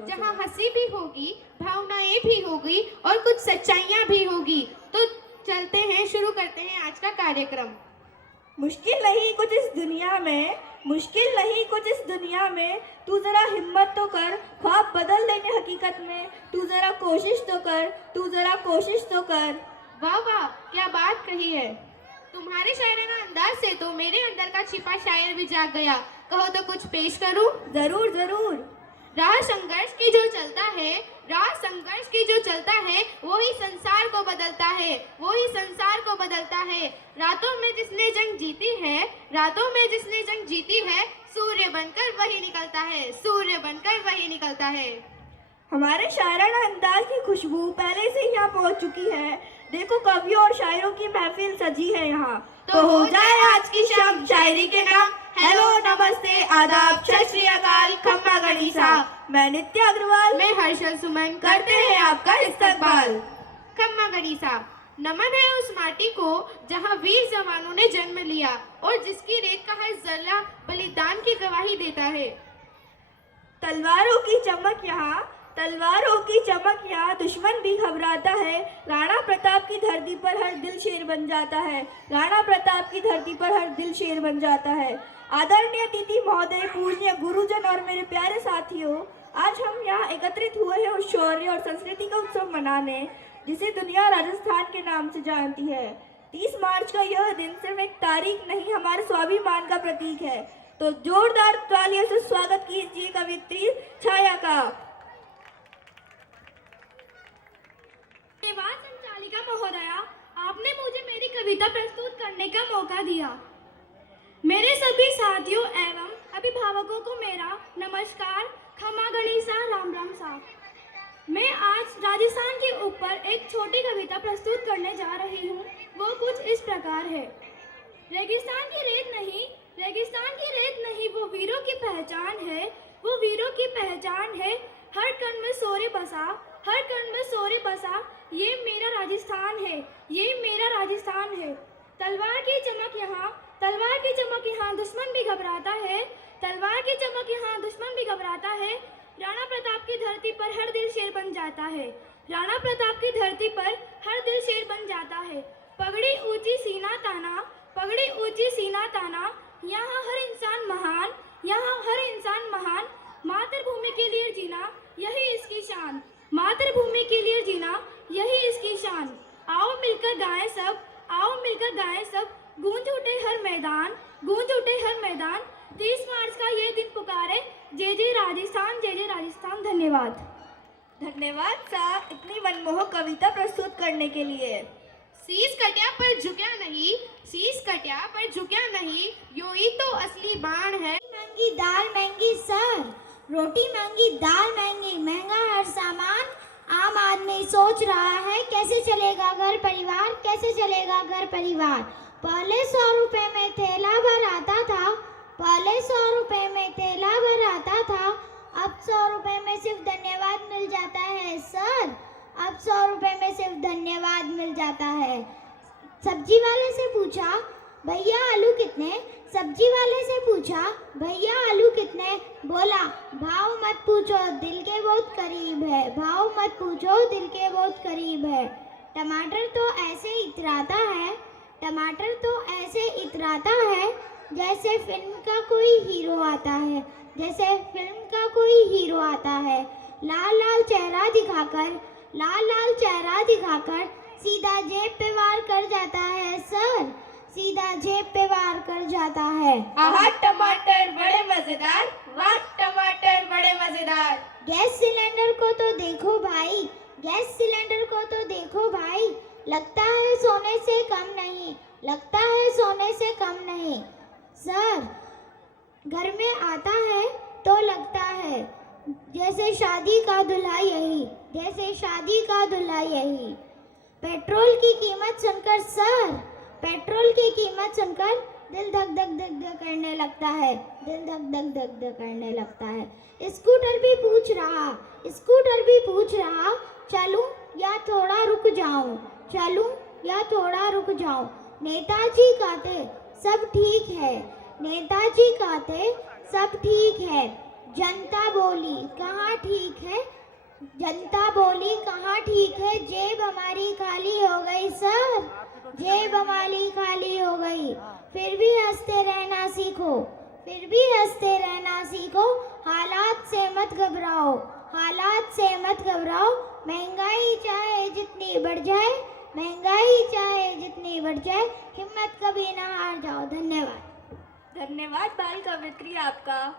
जहाँ हंसी भी होगी, भावनाएं भी होगी और कुछ सच्चाइयाँ भी होगी। तो चलते हैं, शुरू करते हैं आज का कार्यक्रम। मुश्किल नहीं कुछ इस दुनिया में, मुश्किल नहीं कुछ इस दुनिया में, तू जरा हिम्मत तो कर, ख्वाब बदल देंगे हकीकत में, तू जरा कोशिश तो कर, तू जरा कोशिश तो कर। वाह वाह, क्या बात कही है। तुम्हारे शायराना अंदाज से तो मेरे अंदर का छिपा शायर भी जाग गया। कहो तो कुछ पेश करूं? जरूर जरूर। राह संघर्ष की जो चलता है, राह संघर्ष की जो चलता है, वो ही संसार को बदलता है, वो ही संसार को बदलता है। रातों में जिसने जंग जीती है, रातों में जिसने जंग जीती है, सूर्य बनकर वही निकलता है, सूर्य बनकर वही निकलता है। हमारे शायराना अंदाज की खुशबू पहले से ही यहाँ पहुँच चुकी है। देखो कवियों और शायरों की महफिल सजी है यहाँ। तो हो जाए आज की शाम शायरी के नाम। हेलो नमस्ते आदाब सत श्री अकाल खम्मा गणिसा। मैं नित्या अग्रवाल, मैं हर्षल सुमन करते हैं आपका इस्तकबाल। खम्मा गणिसा, नमन है उस माटी को जहाँ वीर जवानों ने जन्म लिया और जिसकी रेत का हर जर्रा बलिदान की गवाही देता है। तलवारों की चमक यहाँ, तलवारों की चमक यहाँ, दुश्मन भी घबराता है। राणा प्रताप की धरती पर हर दिल शेर बन जाता है, राणा प्रताप की धरती पर हर दिल शेर बन जाता है। आदरणीय अतिथि महोदय, पूज्य गुरुजन और मेरे प्यारे साथियों, आज हम यहाँ एकत्रित हुए हैं उस शौर्य और संस्कृति का उत्सव मनाने जिसे दुनिया राजस्थान के नाम से जानती है। 30 मार्च का यह दिन सिर्फ एक तारीख नहीं, हमारे स्वाभिमान का प्रतीक है। तो जोरदार तालियों से स्वागत कीजिए कवित्री छाया का। धन्यवाद संचालिका महोदया, आपने मुझे मेरी कविता प्रस्तुत करने का मौका दिया। मेरे सभी साथियों एवं अभिभावकों को मेरा नमस्कार, खमा गणिसा, राम राम साहब। मैं आज राजस्थान के ऊपर एक छोटी कविता प्रस्तुत करने जा रही हूँ। वो कुछ इस प्रकार है। रेगिस्तान की रेत नहीं, रेगिस्तान की रेत नहीं, वो वीरों की पहचान है, वो वीरों की पहचान है। हर कण में सोरे बसा, हर कण में सोरे बसा, ये मेरा राजस्थान है, ये मेरा राजस्थान है। तलवार की चमक यहाँ, तलवार की चमक यहाँ, दुश्मन भी घबराता है, तलवार की चमक यहाँ, दुश्मन भी घबराता है। राणा प्रताप की धरती पर हर दिल शेर बन जाता है, राणा प्रताप की धरती पर हर दिल शेर बन जाता है। पगड़ी ऊंची सीना ताना, पगड़ी ऊंची सीना ताना, यहाँ हर इंसान महान, यहाँ हर इंसान महान। मातृभूमि के लिए जीना यही इसकी शान, मातृभूमि के लिए जीना यही इसकी शान। आओ मिलकर गाएं सब, आओ मिलकर गाएं सब, गूंज उठे हर मैदान, गूंज उठे हर मैदान। 30 मार्च का ये दिन पुकारे, जय जय राजस्थान, जय जय राजस्थान। धन्यवाद। धन्यवाद साहब इतनी मनमोहक कविता प्रस्तुत करने के लिए। शीश कट्या पर झुका नहीं, शीश कट्या पर झुका नहीं, यो ही तो असली बाण है। महंगी दाल महंगी सर, रोटी महंगी दाल महंगी, महंगा हर सामान। आम आदमी सोच रहा है कैसे चलेगा घर परिवार, कैसे चलेगा घर परिवार। पहले 100 रुपए में थैला भर आता था, पहले 100 रुपए में थैला भर आता था, अब 100 रुपए में सिर्फ धन्यवाद मिल जाता है सर, अब 100 रुपए में सिर्फ धन्यवाद मिल जाता है। सब्जी वाले से पूछा भैया आलू कितने, सब्जी वाले से पूछा भैया आलू कितने, बोला भाव मत पूछो दिल के बहुत करीब है, भाव मत पूछो दिल के बहुत करीब है। टमाटर तो ऐसे इतराता है, टमाटर तो ऐसे इतराता है, जैसे फिल्म का कोई हीरो आता है, जैसे फिल्म का कोई हीरो आता है। लाल लाल चेहरा दिखाकर, लाल लाल चेहरा दिखाकर, सीधा जेब पे वार कर जाता है सर, सीधा जेब पे वार कर जाता है। आहा टमाटर बड़े मजेदार, वाह टमाटर बड़े मजेदार। गैस सिलेंडर को तो देखो भाई, गैस सिलेंडर को तो देखो भाई, लगता है सोने से कम नहीं, लगता है सोने से कम नहीं। सर घर में आता है तो लगता है जैसे शादी का दूल्हा यही, जैसे शादी का दूल्हा यही। पेट्रोल की कीमत सुनकर सर, पेट्रोल की कीमत सुनकर दिल धक धक धक धक करने लगता है, दिल धक धक धक धक करने लगता है। स्कूटर भी पूछ रहा, स्कूटर भी पूछ रहा, चलूं या थोड़ा रुक जाऊं, चलूं या थोड़ा रुक जाऊं। नेताजी कहते सब ठीक है, नेताजी कहते सब ठीक है। जनता बोली कहाँ ठीक है, जनता बोली कहाँ ठीक है, जेब हमारी खाली हो गई सर, जेब हमारी खाली हो गई। फिर भी हंसते रहना सीखो, फिर भी हंसते रहना सीखो, हालात से मत घबराओ, हालात से मत घबराओ। महंगाई चाहे जितनी बढ़ जाए, महंगाई चाहे जितनी बढ़ जाए, हिम्मत कभी ना हार जाओ। धन्यवाद। धन्यवाद बाल कवित्री आपका।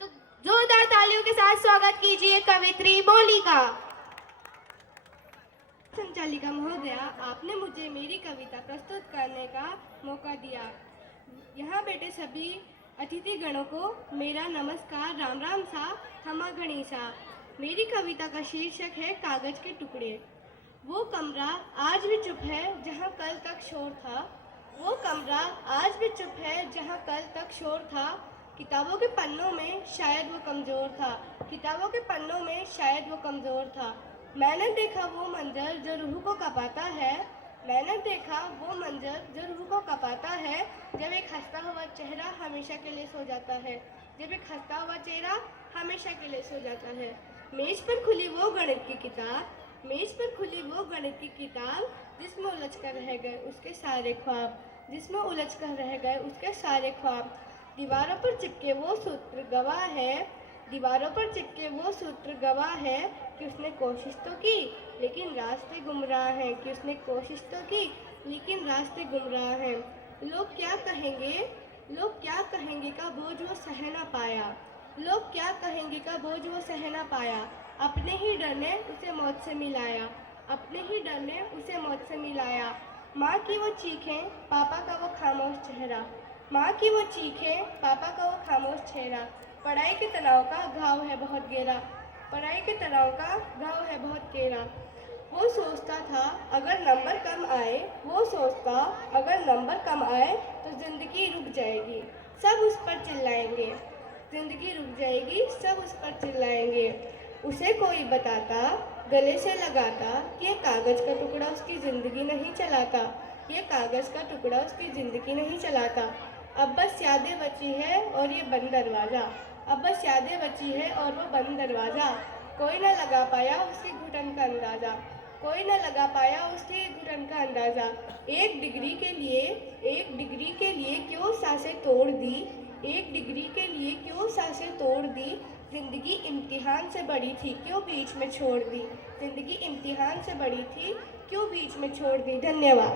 तो जोरदार तालियों के साथ स्वागत कीजिए कवित्री बोली का। संचालिका महोदया, आपने मुझे मेरी कविता प्रस्तुत करने का मौका दिया। यहाँ बैठे सभी अतिथि गणों को मेरा नमस्कार, राम राम सा, खमा गणिसा। मेरी कविता का शीर्षक है कागज के टुकड़े। वो कमरा आज भी चुप है जहाँ कल तक शोर था, वो कमरा आज भी चुप है जहाँ कल तक शोर था। किताबों के पन्नों में शायद वो कमज़ोर था, किताबों के पन्नों में शायद वो कमज़ोर था। मैंने देखा वो मंजर जो रूह को कपाता है, मैंने देखा वो मंजर जो रूह को कपाता है। जब एक हंसता हुआ चेहरा हमेशा के लिए सो जाता है, जब एक हंसता हुआ चेहरा हमेशा के लिए सो जाता है। मेज पर खुली वो गणित की किताब, मेज पर खुली वो गणित की किताब, जिसमें उलझ कर रह गए उसके सारे ख्वाब, जिसमें उलझ कर रह गए उसके सारे ख्वाब। दीवारों पर चिपके वो सूत्र गवाह है, दीवारों पर चिपके वो सूत्र गवाह है कि उसने कोशिश तो की लेकिन रास्ते गुमराह हैं, कि उसने कोशिश तो की लेकिन रास्ते गुमराह हैं। लोग क्या कहेंगे, लोग क्या कहेंगे का बोझ वो सह ना पाया, लोग क्या कहेंगे का बोझ वो सह ना पाया। अपने ही डर ने उसे मौत से मिलाया, अपने ही डर ने उसे मौत से मिलाया। माँ की वो चीखें, पापा का वो खामोश चेहरा, माँ की वो चीखें, पापा का वो खामोश चेहरा। पढ़ाई के तनाव का घाव है बहुत गहरा, पढ़ाई के तनाव का घाव है बहुत गहरा। वो सोचता था अगर नंबर कम आए, वो सोचता अगर नंबर कम आए तो ज़िंदगी रुक जाएगी, सब उस पर चिल्लाएंगे, ज़िंदगी रुक जाएगी, सब उस पर चिल्लाएंगे। उसे कोई बताता, गले से लगाता कि ये कागज़ का टुकड़ा उसकी ज़िंदगी नहीं चलाता, ये कागज़ का टुकड़ा उसकी ज़िंदगी नहीं चलाता। अब बस यादें बची है और ये बंद दरवाज़ा, अब बस यादें बची है और वो बंद दरवाज़ा। कोई न लगा पाया उसकी घुटन का अंदाज़ा, कोई न लगा पाया उसकी घुटन का अंदाज़ा। एक डिग्री के लिए, एक डिग्री के लिए क्यों सांसें तोड़ दी, एक डिग्री के लिए क्यों सांसें तोड़ दी। ज़िंदगी इम्तिहान से बड़ी थी क्यों बीच में छोड़ दी, ज़िंदगी इम्तिहान से बड़ी थी क्यों बीच में छोड़ दी। धन्यवाद।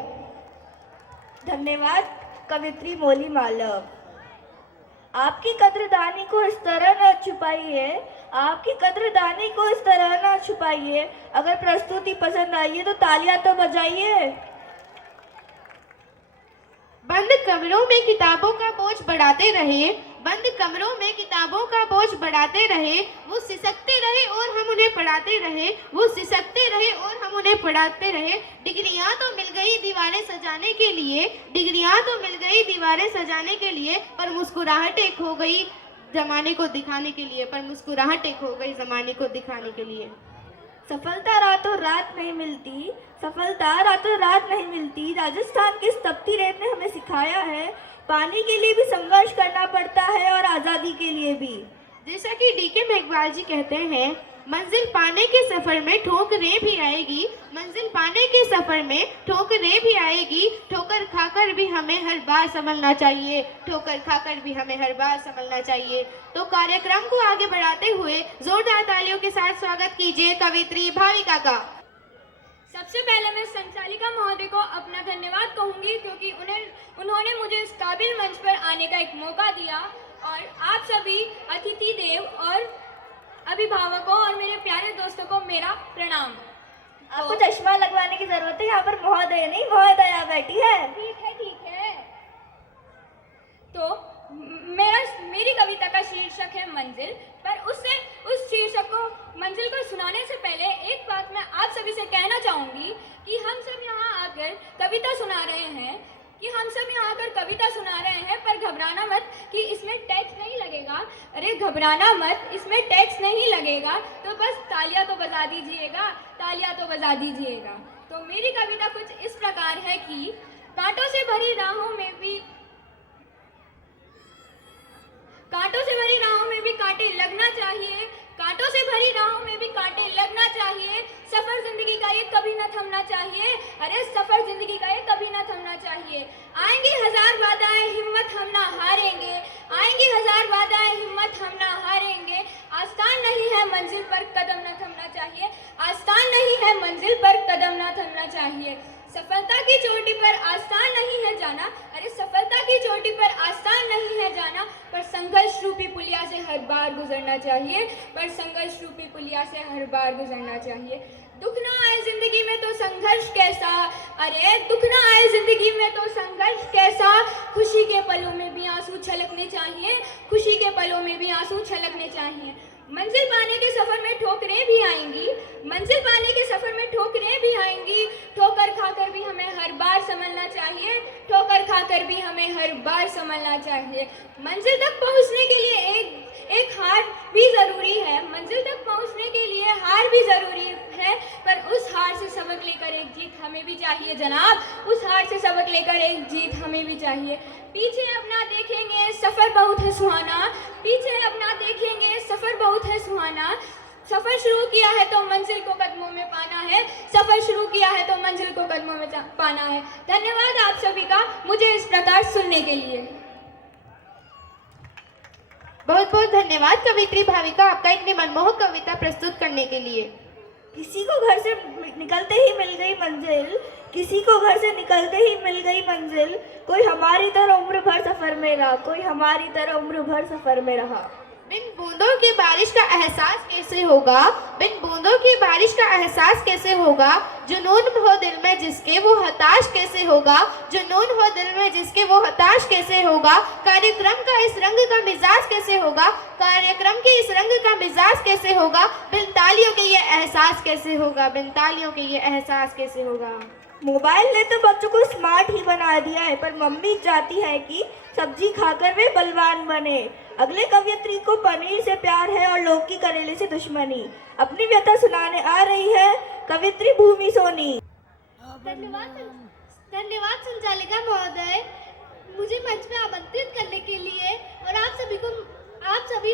धन्यवाद कवित्री मोली मालव। आपकी कद्रदानी को इस तरह न छुपाइए, आपकी कद्रदानी को इस तरह न छुपाइए। अगर प्रस्तुति पसंद आई है तो तालियां तो बजाइए। बंद कमरों में किताबों का बोझ बढ़ाते रहे, बंद कमरों में किताबों का बोझ बढ़ाते रहे। वो सिसकते रहे और हम उन्हें पढ़ाते रहे, वो सिसकते रहे और हम उन्हें पढ़ाते रहे। डिग्रियां तो मिल गई दीवारें सजाने के लिए, डिग्रियां तो मिल गई दीवारें सजाने के लिए, पर मुस्कुराहट एक हो गई जमाने को दिखाने के लिए, पर मुस्कुराहट एक हो गई जमाने को दिखाने के लिए। सफलता रातों रात नहीं मिलती, सफलता रातों रात नहीं मिलती। राजस्थान की इस तपती रेत ने हमें सिखाया है पानी के लिए भी संघर्ष करना पड़ता है और आज़ादी के लिए भी। जैसा कि डीके मेघवाल जी कहते हैं, मंजिल पाने के सफर में ठोकरें भी आएगी, मंजिल पाने के सफर में ठोकरें भी आएगी। ठोकर खाकर भी हमें हर बार संभलना चाहिए, ठोकर खाकर भी हमें हर बार संभलना चाहिए। तो कार्यक्रम को आगे बढ़ाते हुए जोरदार तालियों के साथ स्वागत कीजिए कवित्री भाविका का। सबसे पहले मैं संचालिका महोदय को अपना धन्यवाद कहूँगी, क्योंकि उन्होंने मुझे इस काबिल मंच पर आने का एक मौका दिया। और आप सभी अतिथि देव और अभिभावकों और मेरे प्यारे दोस्तों को मेरा प्रणाम। आपको चश्मा लगवाने की जरूरत है, यहाँ पर महोदय नहीं महोदया बैठी है। ठीक है, ठीक है। तो मेरी कविता का शीर्षक है मंजिल, पर उस शीर्षक को मंजिल को सुनाने से पहले एक बात मैं आप सभी से कहना चाहूँगी कि हम सब यहाँ आकर कविता सुना रहे हैं, पर घबराना मत कि इसमें टैक्स नहीं लगेगा। अरे घबराना मत, इसमें टैक्स नहीं लगेगा, तो बस तालियां तो बजा दीजिएगा, तालियां तो बजा दीजिएगा। तो मेरी कविता कुछ इस प्रकार है कि कांटों से भरी राहों में भी कांटे लगना चाहिए, कांटों से भरी राहों में भी कांटे लगना चाहिए। सफर जिंदगी का ये कभी ना थमना चाहिए, अरे सफर जिंदगी का ये कभी ना थमना चाहिए। आएंगी हजार बाधाएं, हिम्मत हम ना हारेंगे, आएंगी हजार बाधाएं, हिम्मत हम ना हारेंगे। आसान नहीं है मंजिल पर कदम न थमना चाहिए, आसान नहीं है मंजिल पर कदम न थमना चाहिए। सफलता की चोटी पर आसान नहीं है जाना, अरे सफलता की चोटी पर आसान नहीं है जाना, पर संघर्ष रूपी पुलिया से हर बार गुजरना चाहिए, पर संघर्ष रूपी पुलिया से हर बार गुजरना चाहिए। दुख ना आए जिंदगी में तो संघर्ष कैसा, अरे दुख ना आए जिंदगी में तो संघर्ष कैसा। खुशी के पलों में भी आंसू छलकने चाहिए, खुशी के पलों में भी आंसू छलकने चाहिए। मंजिल पाने के सफर में ठोकरें भी आएंगी, मंजिल पाने के सफर में ठोकरें भी आएंगी, ठोकर खाकर भी हमें हर बार संभलना चाहिए, ठोकर खाकर भी हमें हर बार संभलना चाहिए। मंजिल तक पहुंचने के लिए एक हार भी जरूरी है, मंजिल तक पहुंचने के लिए हार भी जरूरी है, पर उस हार से सबक लेकर एक जीत हमें भी चाहिए जनाब, उस हार से सबक लेकर एक जीत हमें भी चाहिए। पीछे अपना देखेंगे सफर बहुत है सुहाना, पीछे अपना देखेंगे सफर बहुत है सुहाना। सफर शुरू किया है तो मंजिल को कदमों में पाना है, सफर शुरू किया है तो मंजिल को कदमों में पाना है। धन्यवाद आप सभी का मुझे इस प्रकार सुनने के लिए। बहुत बहुत धन्यवाद कवित्री भाविका आपका इतनी मनमोहक कविता प्रस्तुत करने के लिए। किसी को घर से निकलते ही मिल गई मंजिल, किसी को घर से निकलते ही मिल गई मंजिल, कोई हमारी तरह उम्र भर सफर में रहा, कोई हमारी तरह उम्र भर सफर में रहा। बिन बूंदों की बारिश का एहसास कैसे होगा, बिन बूंदों की बारिश का एहसास कैसे होगा, जुनून हो दिल में जिसके वो हताश कैसे होगा, जुनून हो दिल में जिसके वो हताश कैसे होगा। कार्यक्रम का इस रंग का मिजाज कैसे होगा, कार्यक्रम के इस रंग का मिजाज कैसे होगा, बिन तालियों के ये एहसास कैसे होगा, बिन तालियों के ये एहसास कैसे होगा। मोबाइल ने तो बच्चों को स्मार्ट ही बना दिया है, पर मम्मी चाहती है कि सब्जी खाकर वे बलवान बने। अगले कवियत्री को पनीर से प्यार है और लौकी करेले से दुश्मनी। अपनी व्यथा सुनाने आ रही है कवियत्री भूमि सोनी। धन्यवाद संचालिका महोदय, मुझे मंच में आमंत्रित करने के लिए, और आप सभी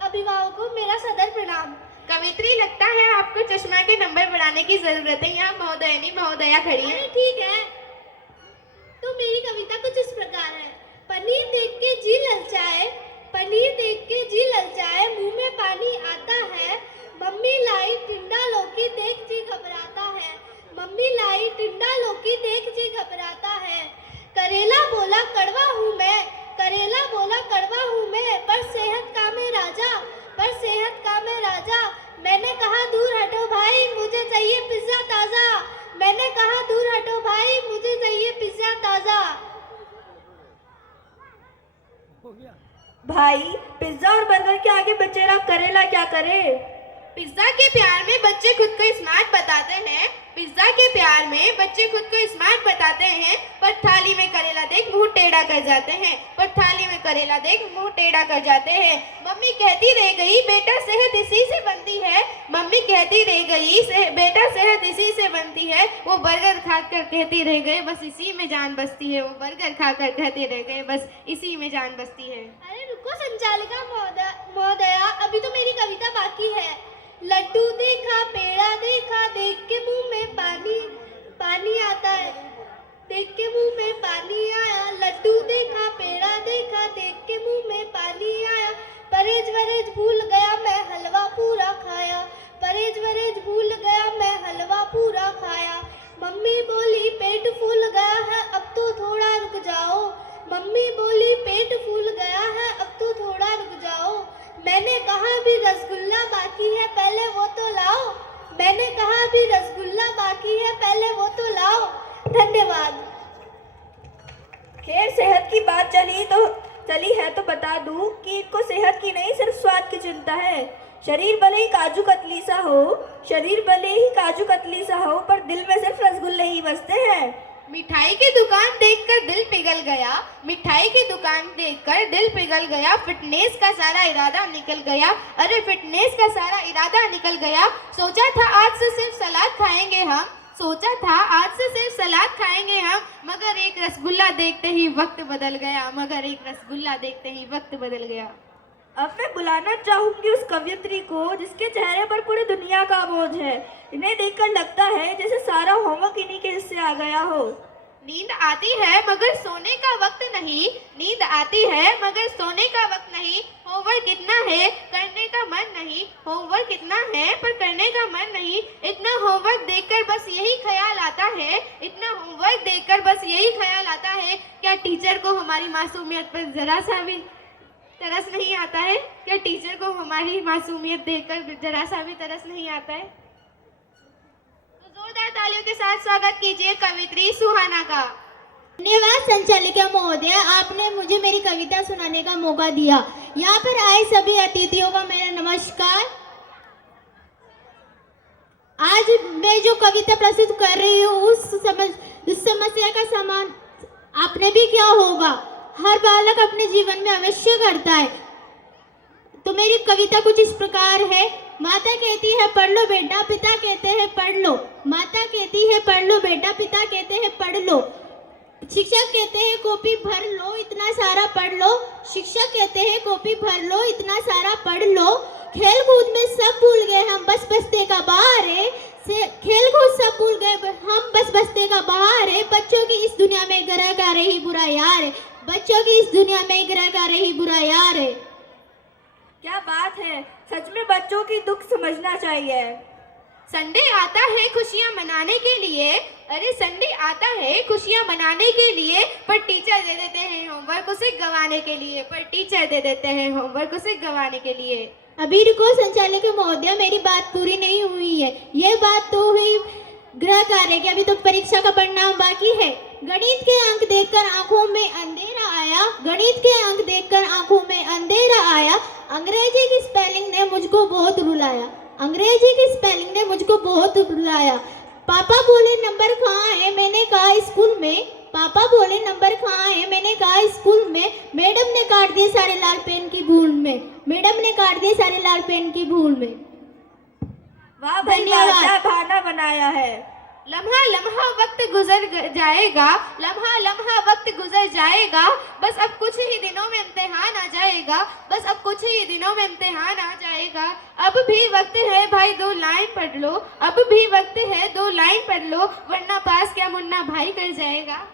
अभिभावकों को मेरा सदर प्रणाम। कवित्री लगता है आपको चश्मा के नंबर बढ़ाने की जरूरत है, यहाँ महोदया खड़ी है। ठीक है, तो मेरी कविता कुछ इस प्रकार है। पनीर देख के जी ललचाए, पनीर देख के जी ललचाए, मुंह में पानी आता है। मम्मी लाई टिंडा लौकी देख जी घबराता है, मम्मी लाई टिंडा लौकी देख जी घबराता है। करेला बोला कड़वा हूँ मैं, करेला बोला कड़वा हूँ मैं, पर सेहत का मैं राजा, पर सेहत का मैं राजा। मैंने कहा दूर हटो भाई मुझे चाहिए पिज्जा ताजा, मैंने कहा दूर हटो भाई मुझे चाहिए पिज्जा ताजा। भाई पिज्जा और बर्गर के आगे बेचारा करेला क्या करे। पिज्जा के प्यार में बच्चे खुद को स्मार्ट बताते हैं, पिज्जा के प्यार में बच्चे खुद को स्मार्ट बताते हैं, पर थाली में करेला देख मुंह टेढ़ा कर जाते हैं, पर थाली में करेला देख मुंह टेढ़ा कर जाते हैं। मम्मी कहती रह गई बेटा सेहत इसी से बनती है, मम्मी कहती रह गई बेटा सेहत इसी से बनती है। वो बर्गर खाकर कहती रह गए बस इसी में जान बसती है, वो बर्गर खाकर कहते रह गए बस इसी में जान बसती है। अरे रुको संचालिका महोदया, अभी तो मेरी कविता बाकी है। लड्डू देखा पेड़ा देखा, देख के मुंह में पानी आता है, देख के मुंह में पानी आया। लड्डू देखा पेड़ा देखा, देख के मुंह में पानी आया। परहेज वरहेज भूल गया मैं हलवा पूरा खाया, परहेज वरहेज भूल गया मैं हलवा पूरा खाया। मम्मी बोली पेट फूल गया है अब तो थोड़ा रुक जाओ, मम्मी बोली पेट फूल गया है अब तो थोड़ा रुक जाओ। मैंने कहा भी रसगुल्ला बाकी है पहले वो तो लाओ, मैंने कहा भी रसगुल्ला बाकी है पहले वो तो लाओ। धन्यवाद। खैर सेहत की बात चली है तो बता दूं कि इनको सेहत की नहीं सिर्फ स्वाद की चिंता है। शरीर भले ही काजू कतली सा हो, शरीर भले ही काजू कतली सा हो, पर दिल में सिर्फ रसगुल्ले ही बसते हैं। मिठाई की दुकान देखकर दिल पिघल गया, मिठाई की दुकान देखकर दिल पिघल गया। फिटनेस का सारा इरादा निकल गया, अरे फिटनेस का सारा इरादा निकल गया। सोचा था आज से सिर्फ सलाद खाएंगे हम, सोचा था आज से सिर्फ सलाद खाएंगे हम, मगर एक रसगुल्ला देखते ही वक्त बदल गया, मगर एक रसगुल्ला देखते ही वक्त बदल गया। अब मैं बुलाना चाहूंगी उस कवयित्री को जिसके चेहरे पर पूरी दुनिया का बोझ है। इन्हें देखकर लगता है जैसे सारा होमवर्क इन्हीं के हिस्से आ गया हो। नींद आती है मगर सोने का वक्त नहीं, नींद आती है मगर सोने का वक्त नहीं। होमवर्क कितना है करने का मन नहीं, होमवर्क कितना है पर करने का मन नहीं। इतना होमवर्क देखकर बस यही ख्याल आता है, इतना होमवर्क देखकर बस यही ख्याल आता है, क्या टीचर को हमारी मासूमियत पर जरा सा भी तरस नहीं आता है? क्या टीचर को हमारी मासूमियत देखकर जरा सा भी तरस नहीं आता है? तो जोरदार तालियों के साथ स्वागत कीजिए कवित्री सुहाना का। धन्यवाद संचालिका महोदय, आपने मुझे मेरी कविता सुनाने का मौका दिया। यहाँ पर आए सभी अतिथियों का मेरा नमस्कार। आज मैं जो कविता प्रस्तुत कर रही हूँ उस समस्या का समान आपने भी क्या होगा, हर बालक अपने जीवन में अवश्य करता है। तो मेरी कविता कुछ इस प्रकार है। माता कहती है पढ़ लो बेटा, पिता कहते हैं पढ़ लो। माता कहती है पढ़ लो बेटा, पिता कहते हैं पढ़ लो। शिक्षक कहते हैं कॉपी भर लो, इतना सारा पढ़ लो। शिक्षक कहते हैं कॉपी भर लो, इतना सारा पढ़ लो। खेल कूद में सब भूल गए हम, बस बस्ते का बाहर है। खेल कूद सब भूल गए हम, बस बस्ते का बाहर है। बच्चों की इस दुनिया में ग्रह का रही बुरा यार है, बच्चों की इस दुनिया में ग्रह का रही बुरा यार है। क्या बात है, सच में बच्चों की दुख समझना चाहिए। संडे आता है खुशियां मनाने के लिए, अरे संडे आता है खुशियां मनाने के लिए, पर टीचर दे देते हैं होमवर्क उसे गंवाने के लिए, पर टीचर दे देते हैं होमवर्क उसे गंवाने के लिए। अभी रुको संचालक महोदय, मेरी बात पूरी नहीं हुई है। ये बात तो हुई गृह कार्य की, अभी तो परीक्षा का परिणाम बाकी है। गणित के अंक देखकर आंखों में अंधेरा आया, गणित के अंक देखकर आंखों में अंधेरा आया। अंग्रेजी की स्पेलिंग ने मुझको बहुत रुलाया, अंग्रेजी की स्पेलिंग ने मुझको बहुत रुलाया। पापा बोले नंबर कहाँ है, मैंने कहा स्कूल में। पापा बोले नंबर कहाँ है, मैंने कहा स्कूल में। मैडम ने काट दिए सारे लाल पेन की भूल में, मैडम ने काट दिए सारे लाल पेन की भूल में। वाह भाई, क्या खाना बनाया है। लम्हा लम्हा वक्त गुजर जाएगा, लम्हा लम्हा वक्त गुजर जाएगा। बस अब कुछ ही दिनों में इम्तिहान आ जाएगा, बस अब कुछ ही दिनों में इम्तिहान आ जाएगा। अब भी वक्त है भाई 2 लाइन पढ़ लो, अब भी वक्त है 2 लाइन पढ़ लो, वरना पास क्या मुन्ना भाई कर जाएगा।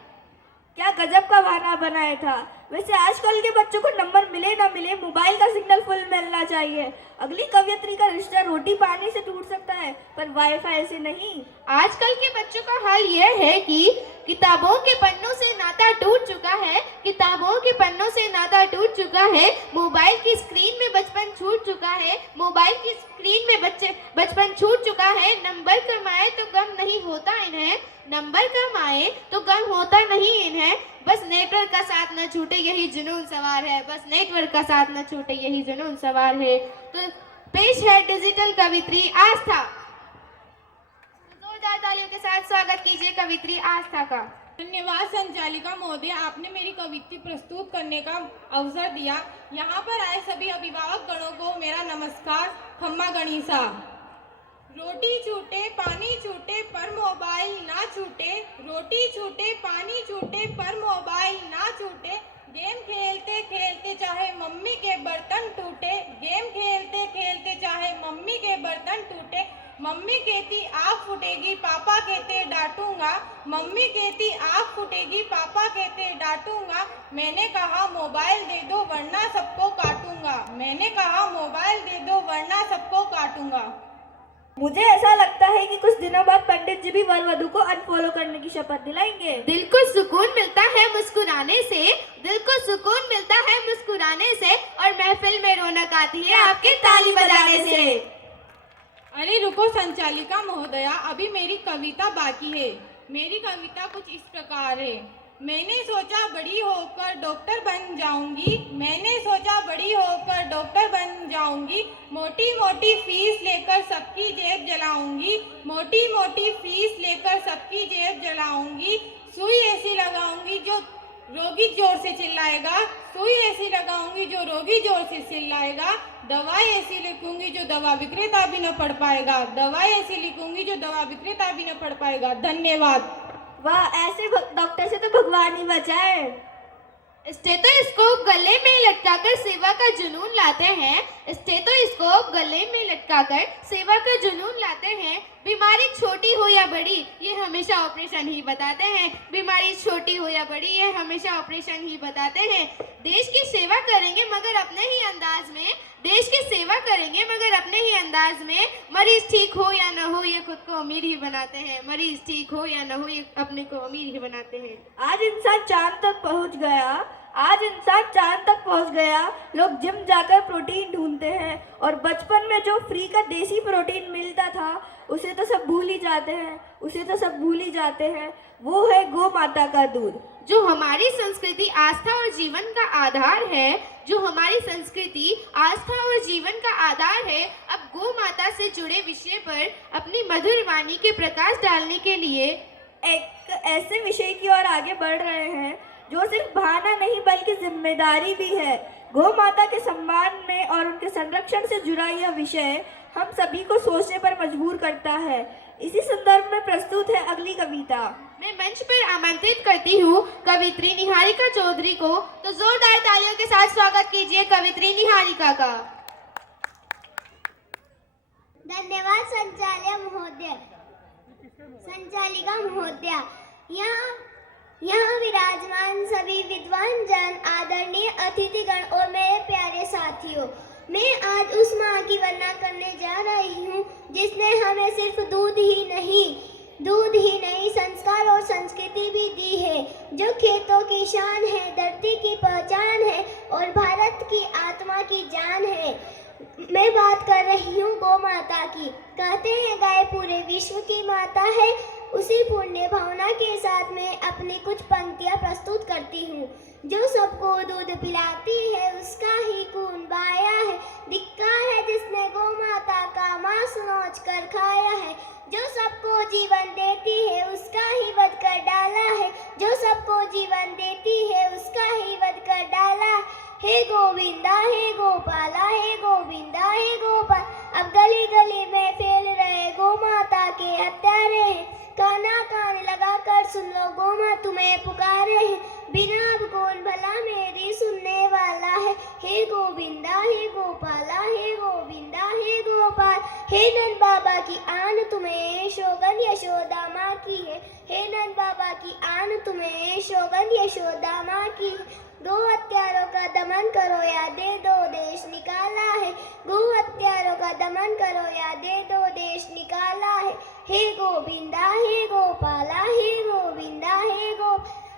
क्या गजब का बहाना बनाया था। वैसे आजकल के बच्चों को नंबर मिले ना मिले, मोबाइल का सिग्नल फुल मिलना चाहिए। अगली कवयित्री का रिश्ता रोटी पानी से टूट सकता है, पर वाईफाई से नहीं। आजकल के बच्चों का हाल यह है कि किताबों के पन्नों से नाता टूट चुका है, किताबों के पन्नों से नाता टूट चुका है। मोबाइल की स्क्रीन में बचपन छूट चुका है, मोबाइल की स्क्रीन में बचपन छूट चुका है। नंबर कमाए तो गम नहीं होता इन्हें, नंबर कमाए तो गम होता नहीं इन्हें। बस नेटवर्क का साथ न छूटे यही जुनून सवार है, बस नेटवर्क का साथ न छूटे यही जुनून सवार है। तो पेश है डिजिटल कवित्री आस्था। जोरदार तालियों के साथ स्वागत कीजिए कवित्री आस्था का। धन्यवाद संचालिका महोदय, आपने मेरी कविता प्रस्तुत करने का अवसर दिया। यहाँ पर आए सभी अभिभावक गणों को मेरा नमस्कार। खम्मा गणिसा। रोटी छूटे पानी छूटे पर मोबाइल ना छूटे, रोटी छूटे पानी छूटे पर मोबाइल ना छूटे। गेम खेलते खेलते चाहे मम्मी के बर्तन टूटे, गेम खेलते खेलते चाहे मम्मी के बर्तन टूटे। मम्मी कहती आँख फूटेगी, पापा कहते डांटूंगा, मम्मी कहती आँख फूटेगी, पापा कहते डांटूंगा। मैंने कहा मोबाइल दे दो वरना सबको काटूंगा, मैंने कहा मोबाइल दे दो वरना सबको काटूंगा। मुझे ऐसा लगता है कि कुछ दिनों बाद पंडित जी भी वर वधू को अनफॉलो करने की शपथ दिलाएंगे। दिल को सुकून मिलता है मुस्कुराने से, दिल को सुकून मिलता है मुस्कुराने से, और महफिल में रौनक आती है आपके ताली बजाने से। अरे रुको संचालिका महोदया, अभी मेरी कविता बाकी है। मेरी कविता कुछ इस प्रकार है। मैंने सोचा बड़ी होकर डॉक्टर बन जाऊंगी, मैंने सोचा बड़ी होकर डॉक्टर बन जाऊंगी। मोटी मोटी फीस लेकर सबकी जेब जलाऊंगी, मोटी मोटी फीस लेकर सबकी जेब जलाऊंगी। सुई ऐसी लगाऊंगी जो रोगी जोर से चिल्लाएगा, सुई ऐसी लगाऊंगी जो रोगी जोर से चिल्लाएगा। दवाई ऐसी लिखूंगी जो दवा विक्रेता भी न पढ़ पाएगा, दवाई ऐसी लिखूंगी जो दवा विक्रेता भी न पढ़ पाएगा। धन्यवाद। वाह, ऐसे डॉक्टर से तो भगवान ही बचाए। स्टेथोस्कोप गले में लटकाकर सेवा का जुनून लाते हैं। स्टेथोस्कोप गले में लटकाकर सेवा का जुनून लाते हैं। बीमारी छोटी हो या बड़ी ये हमेशा ऑपरेशन ही बताते हैं। बीमारी छोटी हो या बड़ी ये हमेशा ऑपरेशन ही बताते हैं। देश की सेवा करेंगे मगर अपने ही अंदाज में। देश की सेवा करेंगे मगर अपने ही अंदाज में। मरीज ठीक हो या न हो ये खुद को अमीर ही बनाते हैं। मरीज ठीक हो या न हो ये अपने को अमीर ही बनाते हैं। आज इंसान चांद तक पहुंच गया। आज इंसान चांद तक पहुंच गया। लोग जिम जाकर प्रोटीन ढूंढते हैं और बचपन में जो फ्री का देसी प्रोटीन मिलता था उसे तो सब भूल ही जाते हैं। उसे तो सब भूल ही जाते हैं। वो है गौ माता का दूध। जो हमारी संस्कृति आस्था और जीवन का आधार है। जो हमारी संस्कृति आस्था और जीवन का आधार है। अब गौ माता से जुड़े विषय पर अपनी मधुर वाणी के प्रकाश डालने के लिए एक ऐसे विषय की ओर आगे बढ़ रहे हैं जो सिर्फ बहाना नहीं बल्कि जिम्मेदारी भी है। गौ माता के सम्मान में और उनके संरक्षण से जुड़ा यह विषय हम सभी को सोचने पर मजबूर करता है। इसी संदर्भ में प्रस्तुत है अगली कविता। मैं मंच पर आमंत्रित करती हूँ कवित्री निहारिका चौधरी को। तो जोरदार तालियों के साथ स्वागत कीजिए कवित्री निहारिका का। धन्यवाद संचालिका महोदया। यहाँ विराजमान सभी विद्वान जन, आदरणीय अतिथिगण और मेरे प्यारे साथियों, मैं आज उस माँ की वंदना करने जा रही हूँ जिसने हमें सिर्फ दूध ही नहीं संस्कार और संस्कृति भी दी है, जो खेतों की शान है, धरती की पहचान है और भारत की आत्मा की जान है। मैं बात कर रही हूँ गौ माता की। कहते हैं गाय पूरे विश्व की माता है। उसी पुण्य भावना के साथ मैं अपनी कुछ पंक्तियाँ प्रस्तुत करती हूँ। जो सबको दूध पिलाती है उसका ही खून बहाया है। धिक्कार है जिसने गौ माता का मांस नोच कर खाया है। जो सबको जीवन देती है उसका ही वध कर डाला है। जो सबको जीवन देती है उसका ही वध कर डाला। हे गोविंदा हे गोपाला, हे गोविंदा हे गोपाल। अब गली गली में फैल रहे गौ माता के हत्यारे हैं। काना कान लगा कर सुन लो, गौ माँ तुम्हें पुकारे हैं। बिना अब कौन भला मेरी सुनने वाला है। हे गोविंदा हे गोपाला, हे गोविंदा हे गोपाल। हे नंद बाबा की आन तुम्हें शोगन यशोदा माँ की है। हे नंद बाबा की आन तुम्हें शोगन यशोदा माँ की है। गौ हत्यारों का दमन करो या दे दो देश निकाला है। गौ हत्यारों का दमन करो या दे दो देश निकाला है। हे गोविंदा हे गोपाला, हे गोविंदा हे गो।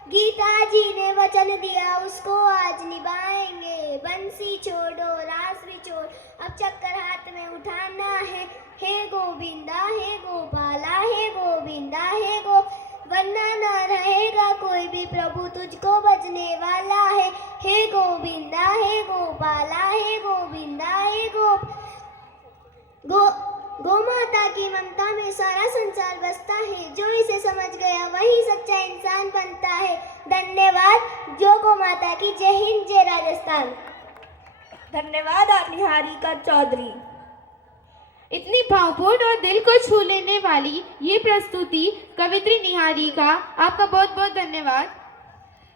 गीता जी ने वचन दिया उसको आज निभाएंगे। बंसी छोड़ो रास भी छोड़, अब चक्कर हाथ में उठाना है। हे गोविंदा हे गोपाला, हे गोविंदा हे गो। वरना न रहेगा कोई भी प्रभु तुझको बचने वाला है। हे गोविंदा हे गोपाला, हे गोविंदा हे गौ माता की ममता में सारा संसार बसता है। जो इसे समझ गया वही सच्चा इंसान बनता है। धन्यवाद। जो गौ माता की। जय हिंद, जय राजस्थान। धन्यवाद निहारिका चौधरी। इतनी भावपूर्ण और दिल को छू लेने वाली ये प्रस्तुति कवित्री निहारिका, आपका बहुत बहुत धन्यवाद।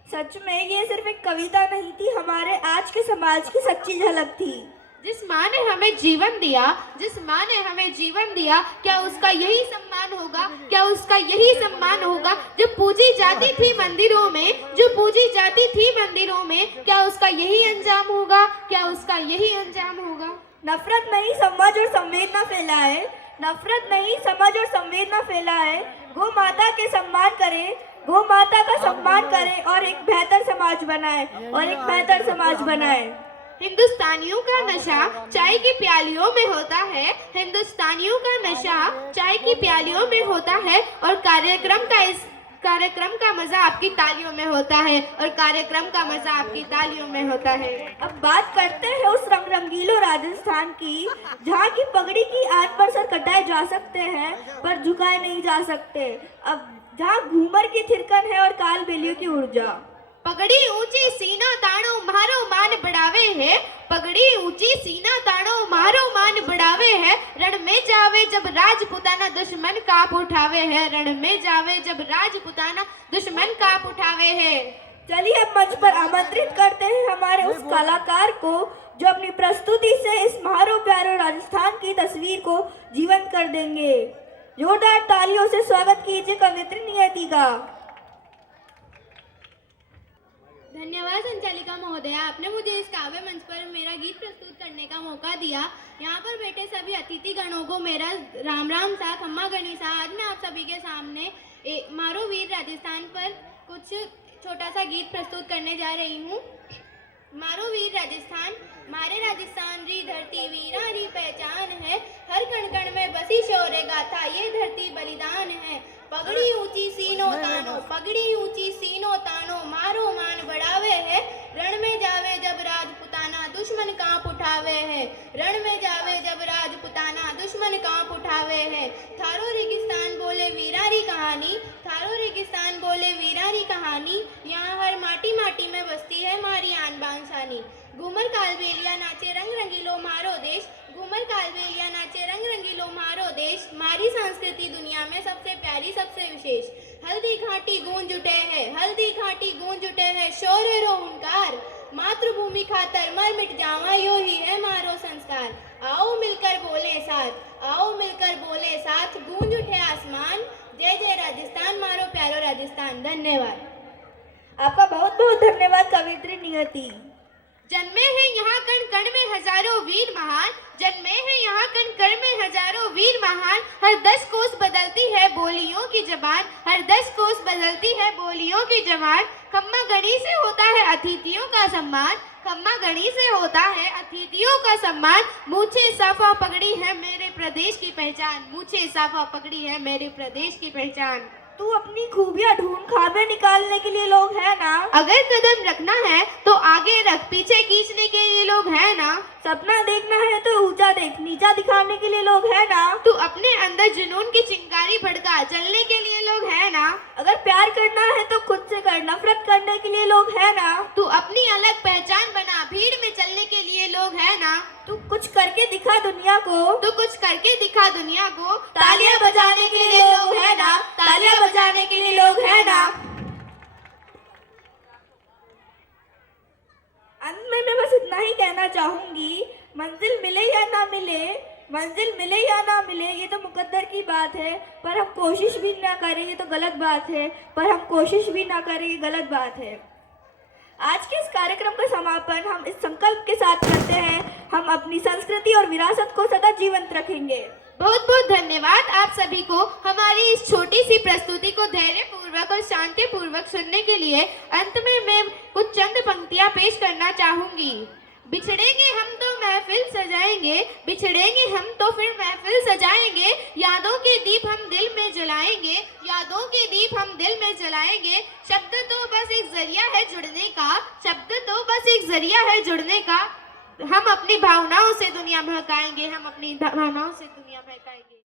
सच में ये सिर्फ एक कविता नहीं थी, हमारे आज के समाज की सच्ची झलक थी। जिस माँ ने हमें जीवन दिया, जिस माँ ने हमें जीवन दिया, क्या उसका यही सम्मान होगा? क्या उसका यही सम्मान होगा जो पूजी जाती थी मंदिरों में? जो पूजी जाती थी मंदिरों में, क्या उसका यही अंजाम होगा? क्या उसका यही अंजाम होगा? नफरत नहीं समझ और संवेदना फैलाए। नफरत नहीं समझ और संवेदना फैलाए। गौ माता के सम्मान करें, गौ माता का सम्मान करें और एक बेहतर समाज बनाए, और एक बेहतर समाज बनाए। हिंदुस्तानियों का नशा चाय की प्यालियों में होता है। हिंदुस्तानियों का नशा चाय की प्यालियों में होता है और कार्यक्रम का मजा आपकी तालियों में होता है, और कार्यक्रम का मजा आपकी तालियों में होता है। अब बात करते हैं उस रंगीलो राजस्थान की, जहाँ की पगड़ी की आन पर सर कटाए जा सकते हैं पर झुकाए नहीं जा सकते। अब जहाँ घूमर की थिरकन है और काल बेलियों की ऊर्जा। पगड़ी ऊंची सीना ताणो मारो मान बढ़ावे है। पगड़ी ऊंची सीना ताणो मारो मान बढ़ावे है। रण में जावे जब राजपुताना दुश्मन काप उठावे है। रण में जावे जब राजपुताना दुश्मन काप उठावे है। चलिए अब मंच पर आमंत्रित करते हैं हमारे उस कलाकार को जो अपनी प्रस्तुति से इस म्हारो प्यारो राजस्थान की तस्वीर को जीवंत कर देंगे। जोरदार तालियों से स्वागत कीजिए कवित्री नियति का। धन्यवाद संचालिका महोदया, आपने मुझे इस काव्य मंच पर मेरा गीत प्रस्तुत करने का मौका दिया। यहाँ पर बैठे सभी अतिथि गणों को मेरा राम राम सा, खम्मा गणिसा। आज मैं आप सभी के सामने मारो वीर राजस्थान पर कुछ छोटा सा गीत प्रस्तुत करने जा रही हूँ। मारो वीर राजस्थान, मारे राजस्थान री धरती वीरारी पहचान है। हर कण कण में बसी शौर्य गाथा, ये धरती बलिदान है। पगड़ी ऊंची सीनो तानो, पगड़ी ऊंची सीनो तानो, मारो मान बढ़ावे है। रण में जावे जब राजपुताना, दुश्मन कांप उठावे है। रण में जावे जब राजपुताना, दुश्मन कांप उठावे है। थारो रेगिस्तान बोले वीरारी कहानी, थारो रेगिस्तान बोले वीरारी कहानी। यहाँ हर माटी माटी में बसती है मारी आन बान शानी। घूमर कालबेलिया नाचे रंग रंगीलो मारो देश, घूमर कालबेलिया नाचे रंग रंगीलो मारो देश। मारी संस्कृति दुनिया में सबसे प्यारी सबसे विशेष। हल्दी घाटी गूंज उठे है, हल्दी घाटी गूंज उठे है। शौर्य रो हुंकार, मातृभूमि खातर मर मिट जावा, यो ही है मारो संस्कार। आओ मिलकर बोले साथ, आओ मिलकर बोले साथ। गूंज उठे आसमान, जय जय राजस्थान, मारो प्यारो राजस्थान। धन्यवाद। आपका बहुत बहुत धन्यवाद कवित्री नियति। जन्मे हैं यहाँ कण कण में हजारों वीर महान, जन्मे हैं यहाँ कण कण में हजारों वीर महान। हर 10 कोस बदलती है बोलियों की जबान, हर 10 कोस बदलती है बोलियों की जबान। खम्मा गणी से होता है अतिथियों का सम्मान, खम्मा गणी से होता है अतिथियों का सम्मान। मूछे साफा पगड़ी है मेरे प्रदेश की पहचान, मूछे साफा पगड़ी है मेरे प्रदेश की पहचान। तू अपनी खूबियाँ ढूंढ, खाबे निकालने के लिए लोग हैं ना। अगर कदम रखना है तो आगे रख, पीछे खींचने के लिए लोग हैं ना। सपना देखना है तो ऊंचा देख, नीचा दिखाने के लिए लोग हैं ना। तू अपने अंदर जुनून की चिंगारी भड़का, जलने के लिए लोग हैं ना। अगर प्यार करना है तो खुद से कर, नफरत करने के लिए लोग हैं ना। तू अपनी अलग पहचान बना, भीड़ में चलने के लिए लोग हैं ना। तू कुछ करके दिखा दुनिया को, तू कुछ करके दिखा दुनिया को। तालियां बजाने के लिए लोग हैं ना, तालियां बजाने के लिए लोग हैं ना। अंत में मैं बस इतना ही कहना चाहूंगी, मंजिल मिले या ना मिले, मंजिल मिले या ना मिले ये तो मुकद्दर की बात है, पर हम कोशिश भी ना करें ये तो गलत बात है, पर हम कोशिश भी ना करें ये गलत बात है। आज के इस कार्यक्रम का समापन हम इस संकल्प के साथ करते हैं, हम अपनी संस्कृति और विरासत को सदा जीवंत रखेंगे। बहुत बहुत धन्यवाद आप सभी को हमारी इस छोटी सी प्रस्तुति को धैर्य पूर्वक और शांति पूर्वक सुनने के लिए। अंत में मैं कुछ चंद पंक्तियां पेश करना चाहूंगी। बिछड़ेंगे हम तो महफिल सजाएंगे, बिछड़ेंगे हम तो फिर महफिल सजाएंगे। यादों के दीप हम दिल में जलाएंगे, यादों के दीप हम दिल में जलाएंगे। शब्द तो बस एक जरिया है जुड़ने का, शब्द तो बस एक जरिया है जुड़ने का। हम अपनी भावनाओं से दुनिया महकाएंगे, हम अपनी भावनाओं से दुनिया महकाएंगे।